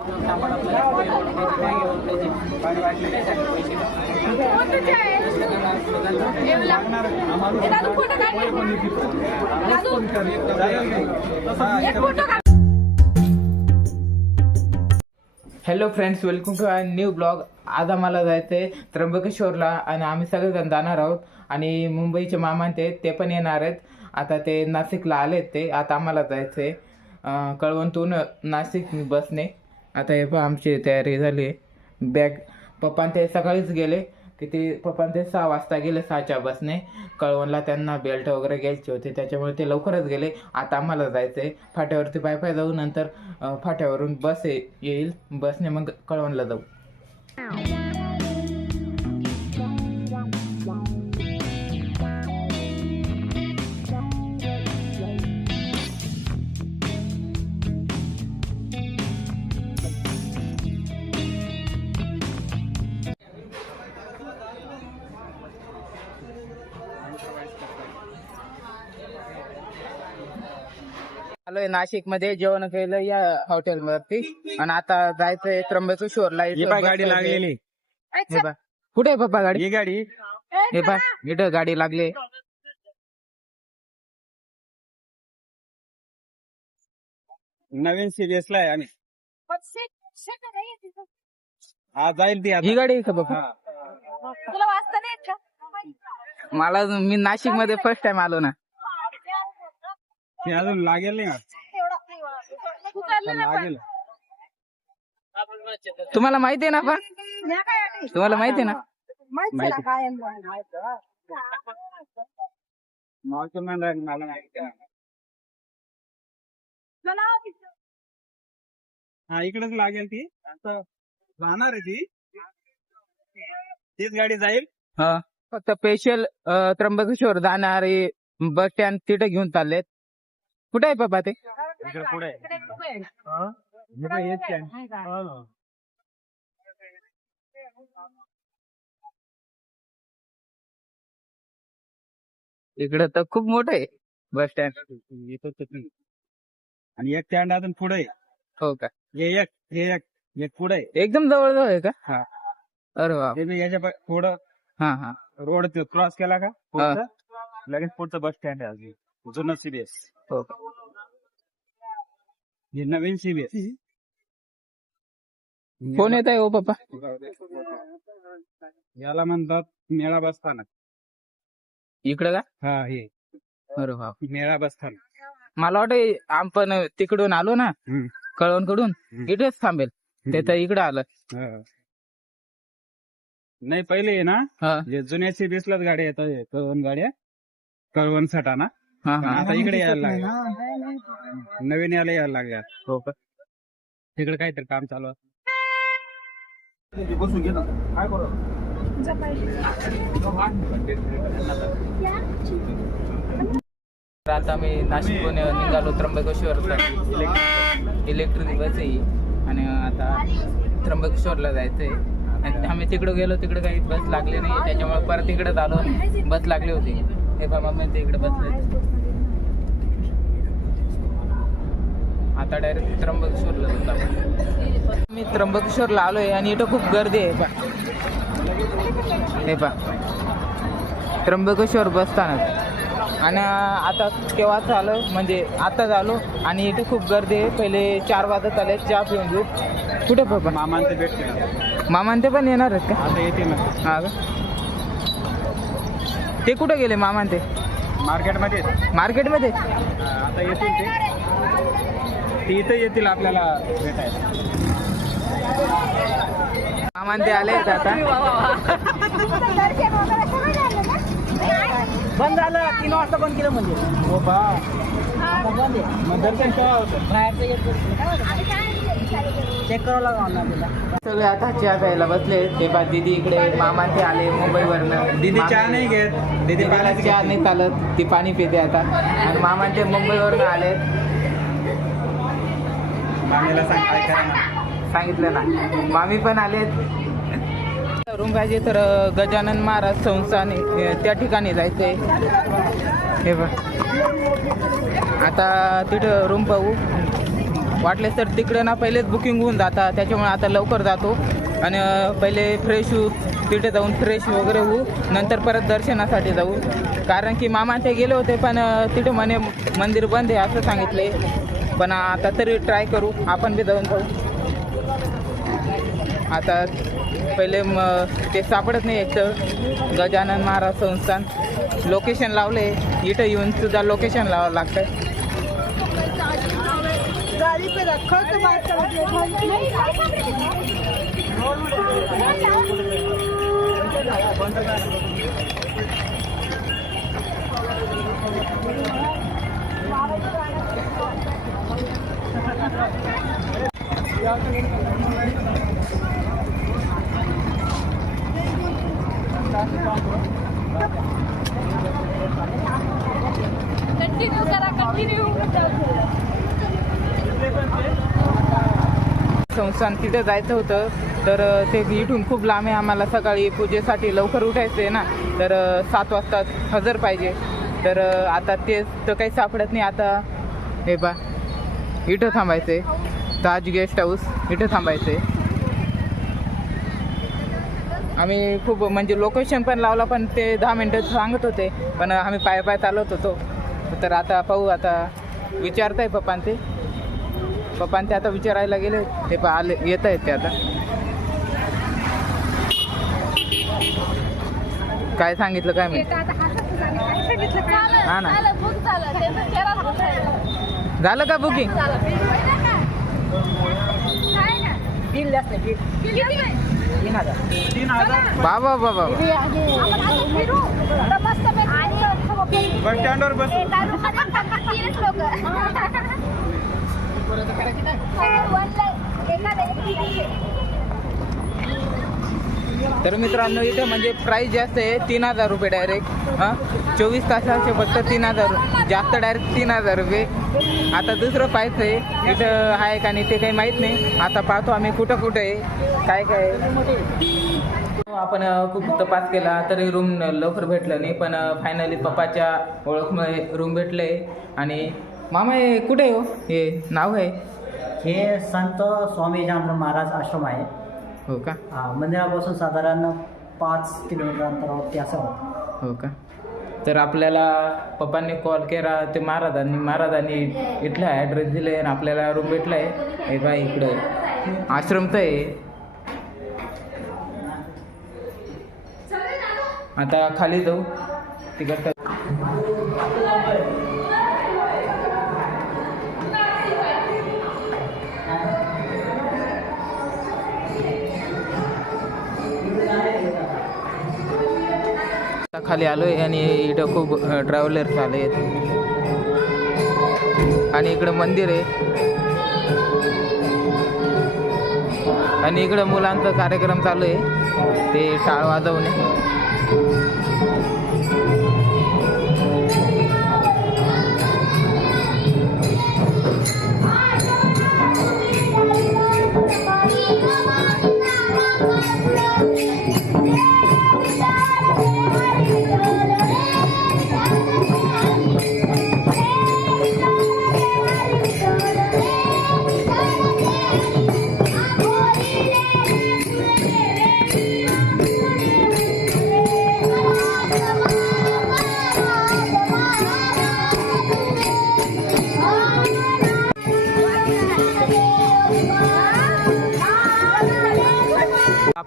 Hello friends welcome to I new blog आज आम्हाला जायचं आहे त्र्यंबकेश्वरला आणि आम्ही सगळेजण जाणार आहोत आणि मुंबईचे मामा ते ते पण येणार आहेत. आता ते नाशिकला आलेत ते आता आम्हाला जायचं आहे कळवंतून नाशिक बसने. आता हे पहा आमची तयारी झाली. आहे बॅग पप्पान ते सकाळीच गेले. की ते पप्पान ते सहा वाजता गेले सहाच्या बसने. कळवणला त्यांना बेल्ट वगैरे घ्यायचे होते. त्याच्यामुळे ते लवकरच गेले. आता आम्हाला जायचं आहे फाट्यावरती पाय पाय जाऊ. नंतर फाट्यावरून बस येईल. बसने मग कळवणला जाऊ. आलोय नाशिकमध्ये जेवण केलं या हॉटेलवरती आणि आता जायचंय त्र्यंबकेश्वरला ही इथं गाडी. लागलेली. हे बा कुठे आहे पप्पा गाडी? ही गाडी. हे पा इथं गाडी लागली. नवीन सीबीएस ला आहे आम्ही. हा जाईल ती ही आता गाडी आहे का पप्पा? हा. तुला वाचता नाही येत का? मला मी नाशिकमध्ये फर्स्ट टाइम आलो ना. ती अजून लागेल नाही वाटत. लागेल. तुम्हाला माहिती आहे ना पण? तुम्हाला माहिती आहे ना? माहीत काय मला माहिती आहे. हा इकडेच लागेल ती. आता राहणार आहे ती. तीच गाडी जाईल. हा. फक्त स्पेशल त्र्यंबकेश्वर जाणारे बस स्टँड तिथे घेऊन चाललेत. कुठे आहे पप्पा ते इकडे पुढे आहे. इकडे तू आहे. हा? इकडे हेच आहे. आहे का? हा ना. इकडे तर खूप मोठं आहे बस स्टँड इथं तर नाही. आणि एक स्टँड अजून पुढे आहे. हो का हे एक हे एक एक पुढे आहे. एकदम जवळ जवळ आहे का हा अरे वा बी याच्या पा- पुढं हा हा रोड क्रॉस केला का पुढचं लगेच पुढचं बस स्टँड आहे अजून जुनं सीबीएस हो का? हे नवीन सीबीएस कोण येत आहे हो पप्पा? याला म्हणतात मेळा बसस्थानक इकडे का? हा हे. अरे वा. मेळा बसस्थानक मला वाटतं आपण तिकडून आलो ना हम्म. कळवणकडून हम्म. इथेच थांबेल. ते तर इकडे आलं. हा. नाही पहिले आहे ना हा. जे जुन्या सीबीएस लाच गाड्या येतात हे कळवण गाड्या कळवण सटाणा. हा हा. आता इकडे यायला लागल्या नवीन यायला यायला लागल्या हो का? तिकडे काहीतरी काम चालू आहे. तर आता मी नाशिकहून निघालो त्र्यंबकेश्वरसाठी इलेक्ट्रिक बस आहे ही. आणि आता त्र्यंबकेश्वरला जायचंय. आणि आम्ही तिकडे गेलो तिकडे काही बस लागली नाही. त्याच्यामुळे परत इकडेच आलो. बस लागली होती. हे बाबा मी इकडे बसले आता डायरेक्ट त्र्यंबकेश्वरला जातो. मी त्र्यंबकेश्वरला आलोय आणि इथं खूप गर्दी आहे पा हे पा त्र्यंबकेश्वर बस स्थानक. आणि आता केव्हाच आलो म्हणजे आताच आलो आणि इथे खूप गर्दी आहे. पहिले चार वाजत आले. चहा पिऊन घेऊ. कुठे पप्पा? मामांचे भेटते मामान ते पण येणार आहेत का? आता येते ना. हा का? ते कुठे गेले मामान ते? मार्केटमध्ये? मार्केटमध्ये आता येतील ते. ते इथं येतील आपल्याला भेटायला. मामान ते आले आहेत आता? बंद झालं तीन वाजता बंद केलं म्हणजे. हो बा. मग दर्शन केव्हा होतं? नाही, चेक करावं लागला सगळे आता चहा प्यायला बसले. ते बा दीदी इकडे मामा ते आले मुंबईवरनं दीदी चहा नाही घेत. दीदी चहा नाही चालत. ती पाणी पिते आता. आणि मामा ते मुंबईवरनं आले. मामीला सांग काय करा ना. सांगितलं ना. मामी पण आलेत. रूम पाहिजे तर गजानन महाराज संस्थान त्या ठिकाणी जायचंय. हे बघ. आता तिथं रूम पाहू. वाटलेच तर तिकडे ना पहिलेच बुकिंग होऊन जातात त्याच्यामुळे आता लवकर जातो. आणि पहिले फ्रेश होऊ तिथे जाऊन फ्रेश वगैरे होऊ. नंतर परत दर्शनासाठी जाऊ. कारण की मामा ते गेले होते पण तिथे म्हणे मंदिर बंद आहे असं सांगितले. पण आता तरी ट्राय करू. आपण बी जाऊन जाऊ आता पहिले म ते सापडत नाही एक तर गजानन महाराज संस्थान. लोकेशन लावले. इथं येऊन सुद्धा लोकेशन लावावं लागतं गाड़ी पे रखो तो बात Thank you करा कंटिन्यू संस्थान तिथं जायचं होतं. तर ते इथून खूप लांब आहे आम्हाला सकाळी पूजेसाठी लवकर उठायचं आहे ना. तर सात वाजता हजर पाहिजे. तर आता ते तर काही सापडत नाही आता. हे बा इथं थांबायचं आहे ताज गेस्ट हाऊस इथं थांबायचं आहे आम्ही खूप म्हणजे लोकेशन पण लावला पण ते दहा मिनटं सांगत होते. पण आम्ही पाय पाय चालवत होतो. तर आता पाहू आता विचारताय पप्पां ते पप्पान ते आता विचारायला गेले. ते पा आले येत आहेत ते आता. काय सांगितलं काय मी हा ना. झालं का बुकिंग तीन हजार. बाबा बाबा बस स्टँडवर बस. तर मित्रांनो इथे म्हणजे प्राईस जास्त आहे तीन हजार रुपये डायरेक्ट हां? चोवीस तासाचे फक्त तीन हजार जास्त डायरेक्ट तीन हजार रुपये. आता दुसरं पाहायचं आहे इथं आहे का नाही ते काही माहीत नाही. आता पाहतो आम्ही कुठं कुठं आहे काय काय आपण खूप तपास केला तरी रूम लवकर भेटलं नाही पण फायनली पप्पाच्या ओळखमुळे रूम भेटले आणि मामा हे कुठे आहे हो? हे नाव आहे हे संत स्वामी जानराम महाराज आश्रम आहे. हो का? हा, मंदिरापासून साधारण पाच किलोमीटर अंतरावरती असावं हो का? तर आपल्याला पप्पांनी कॉल केला ते महाराजांनी महाराजांनी इथला ॲड्रेस दिले आणि आपल्याला रूम भेटला आहे हे बा इकडं. आश्रम तर आहे. आता खाली जाऊ. तिकडं खाली खाली आलोय आणि इथं खूप ट्रॅव्हलर्स आले आहेत आणि इकडं मंदिर आहे. आणि इकडं मुलांचा कार्यक्रम चालू आहे. ते टाळ वाजवणे.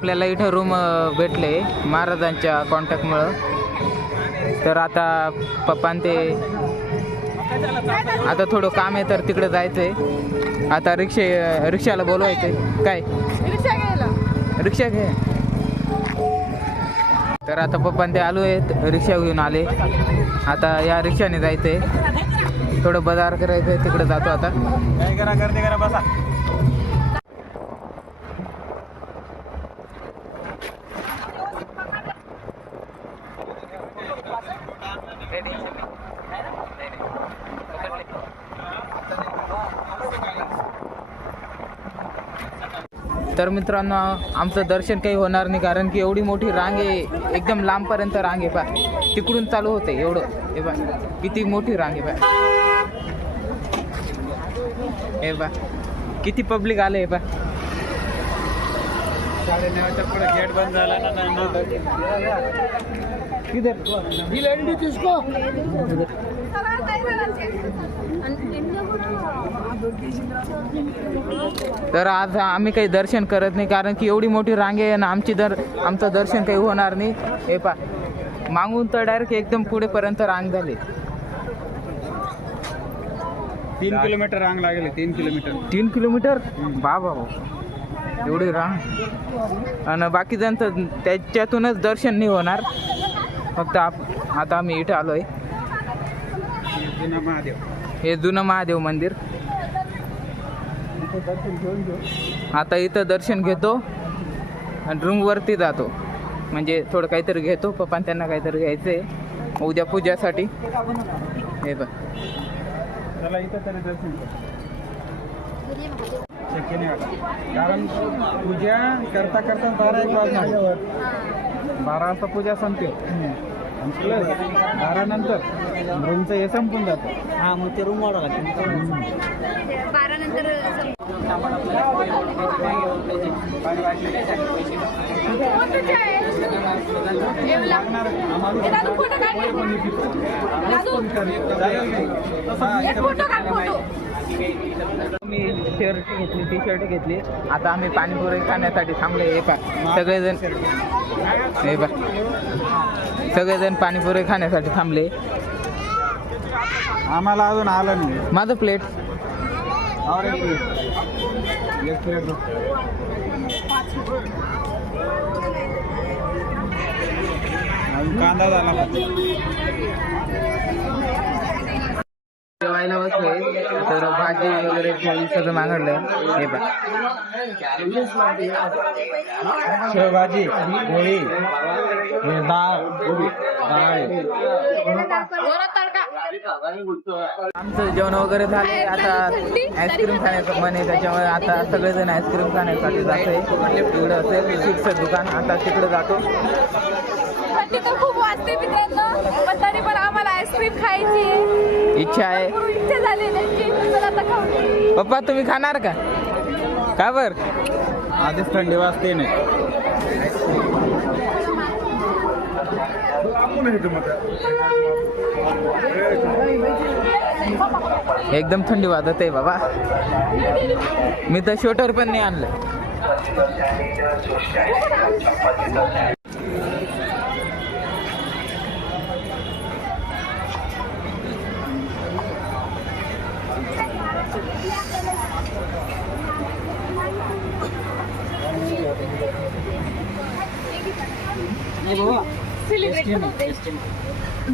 आपल्याला इथं रूम भेटले महाराजांच्या कॉन्टॅक्टमुळं तर आता पप्पान ते आता थोडं काम आहे तर तिकडे जायचं आहे आता रिक्षे रिक्षाला बोलवायचं काय? रिक्षा घ्यायला. रिक्षा घे. तर आता पप्पान ते आलो आहेत रिक्षा घेऊन आले. आता या रिक्षाने जायचं आहे थोडं बाजार करायचं आहे तिकडे जातो आता. काय करा गर्दी करा बसा. तर मित्रांनो आमचं दर्शन काही होणार नाही कारण की एवढी मोठी रांग आहे एकदम लांबपर्यंत रांग आहे पा तिकडून चालू होते एवढं. हे बा किती मोठी रांग आहे बा हे बा किती पब्लिक आलं पा बा गेट बंद झाला ना तर आज आम्ही काही दर्शन करत नाही कारण की एवढी मोठी रांग आहे आणि आमची दर आमचं दर्शन काही होणार नाही. हे पा मागून तर डायरेक्ट एकदम पुढेपर्यंत रांग झाली. तीन किलोमीटर रांग लागेल तीन किलोमीटर. तीन किलोमीटर? बा बाबा. एवढी रांग. आणि बाकीच्यांचं त्याच्यातूनच दर्शन नाही होणार. फक्त आप आता आम्ही इथे आलोय. जुना महादेव. हे जुनं महादेव मंदिर. आता इथं दर्शन घेतो आणि रूमवरती जातो. म्हणजे थोडं काहीतरी घेतो पप्पा त्यांना काहीतरी घ्यायचं आहे उद्या पूजासाठी. हे बघ. शक्य नाही कारण पूजा करता करता बारा एक वाजणार. बारा वाजता पूजा संपते. प्लस बारा नंतर रूमचं हे संपून जातं. हा मग ते रूम वाढवा बारा नंतर फोटो काढ फोटो. मी शर्ट घेतली टी शर्ट घेतली. आता आम्ही पाणीपुरी खाण्यासाठी थांबले हे पा सगळेजण हे पा सगळेजण पाणीपुरी खाण्यासाठी थांबले. आम्हाला अजून आलं नाही. माझं प्लेट कांदा झाला. जेवायला बसलोय. तर भाजी वगैरे पोळी सगळं मागडलंय. हे पा शेवभाजी पोळी डाळ आमचं जेवण वगैरे झाले आता आईस्क्रीम खाण्याचं मन आहे. त्याच्यामुळे आता सगळेजण आईस्क्रीम खाण्यासाठी जातोय. तिकडं असेल फिक्स दुकान. आता तिकडे जातो. खूप वाजते मित्रांनो. पण तरी पण आम्हाला आईस्क्रीम खायची. इच्छा आहे. इच्छा झाली त्यांची चला आता खाऊ. पप्पा तुम्ही खाणार का? का बर? आधीच थंडी वाजते नाही. एकदम थंडी वाजत आहे बाबा. मी तर शोटर पण नाही आणलं.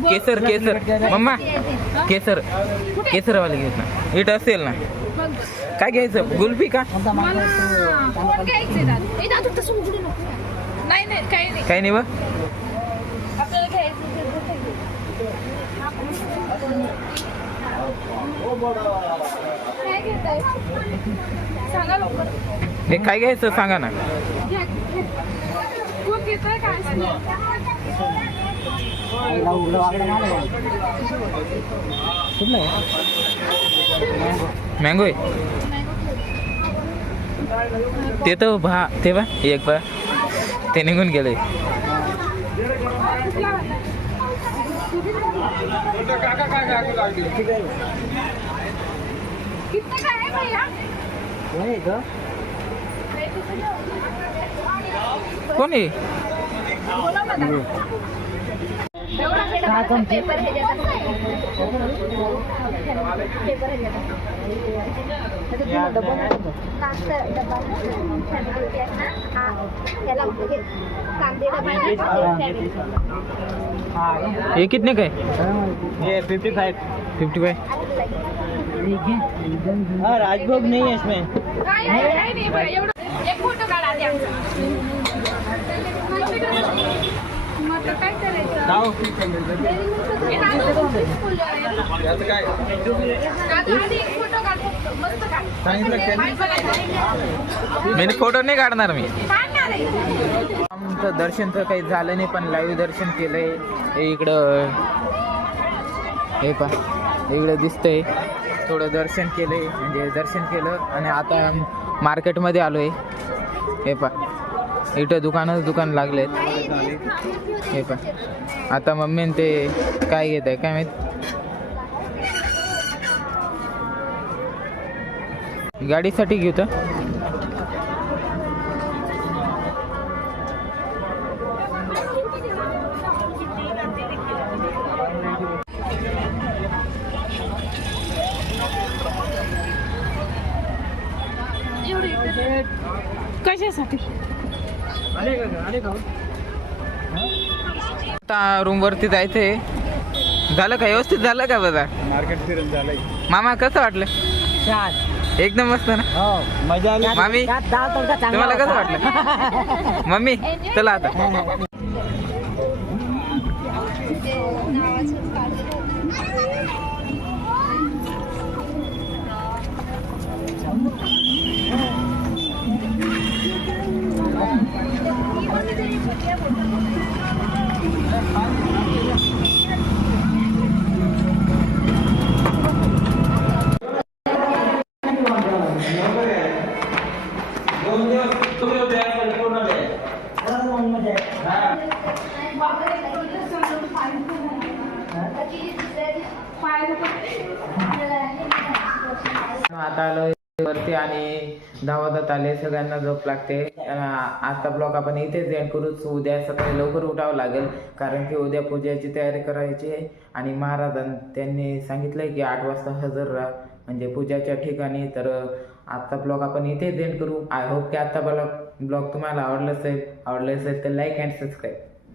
केसर केसर. मम्मा केसर. केसरवाले घेत ना. इट असेल ना. काय घ्यायचं? गुल्फी का? काही नाही. बा? काय घेताय? सांगा लवकर. हे काय घ्यायचं? सांगा ना. खूप काय मँगो आहे. ते तर भा ते बा एक बा. ते निघून गेले. कितना का है भैया कोणी बोला बघा एवढा पेपर पेपर ह्याच्यात पेपर नाश्ता डबा फॅमिली आहे ना हा याला म्हणजे कांदे डबा हे कितने काय ये फिफ्टी फाइव फिफ्टी फाय हाँ राजभोग नहीं है इसमें काय आहे, काय नाही बघा, एवढं एक फोटो काढा आधी आमचा. मग आता काय करायचं नाव. याचं काय. सांगितलं त्यांनी? मी फोटो नाही काढणार मी. आमचं दर्शन तर काही झालं नाही पण लाईव्ह दर्शन केलंय. हे इकडं हे पा इकडं दिसतंय. थोडं दर्शन केलंय म्हणजे दर्शन केलं आणि आता मार्केटमध्ये आलोय. हे पा इथं दुकानच दुकान लागलेत. हे पा आता मम्मीन ते काय घेत आहे काय माहीत? गाडीसाठी घेऊ तर. कशासाठी? आता रूम वरती जायचंय. झालं का? व्यवस्थित झालं का बघा? मार्केट फिरून झालंय. मामा कसं वाटलं? छान. एकदम मस्त ना? हो मजा आली. मामी? त्यात तुम्हाला कसं. वाटलं? मम्मी चला आता. आता आलो वरती आणि दहा आले सगळ्यांना झोप लागते. आता आजचा ब्लॉग आपण इथेच एंड करूच उद्या सकाळी लवकर उठावं लागेल कारण की उद्या पूजेची तयारी करायची आहे. आणि महाराजां त्यांनी सांगितलंय की आठ वाजता हजर राहा. म्हणजे पूजाच्या ठिकाणी. तर आजचा ब्लॉग आपण इथेच एंड करू. आय होप की आजचा ब्लॉग ब्लॉग तुम्हाला आवडला असेल आवडला असेल तर लाईक अँड सबस्क्राईब